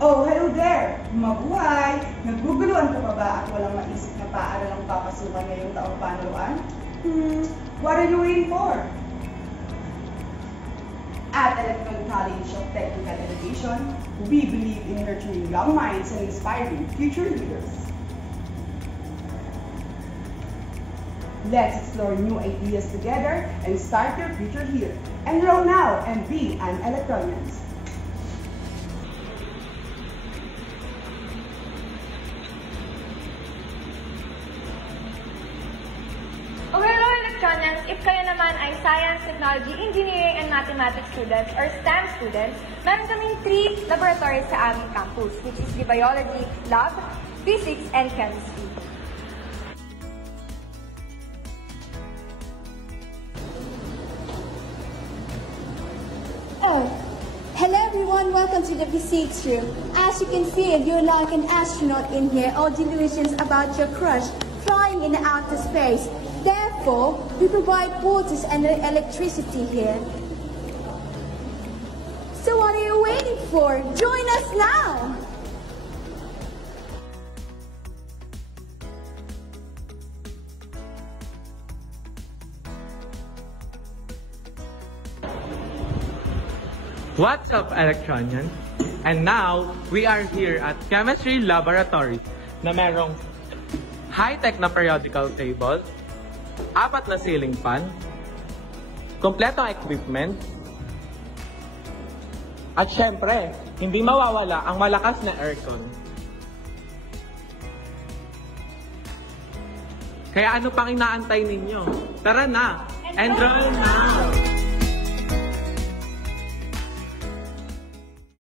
Oh, hello there! Mabuhay! Naguguluhan ka pa ba at walang maisip na paaral ang papasukan ngayong taong panuruan? What are you waiting for? At Electron College of Technical Education, we believe in nurturing young minds and inspiring future leaders. Let's explore new ideas together and start your future here. Enroll now and be an electronian. Hello, Electronians! If kayo naman ay Science, Technology, Engineering, and Mathematics students or STEM students, meron kaming 3 laboratories sa aming campus, which is the Biology Lab, Physics, and Chemistry. Hello everyone, welcome to the physics room. As you can feel, you're like an astronaut in here, all delusions about your crush flying in outer space. Therefore, we provide voltage and electricity here. So what are you waiting for? Join us now! What's up, Electronians? And now, we are here at Chemistry Laboratory na merong high-tech na periodical table, 4 na ceiling fan, kompletong equipment, at syempre, hindi mawawala ang malakas na aircon. Kaya ano pang inaantay ninyo? Tara na! Enroll now!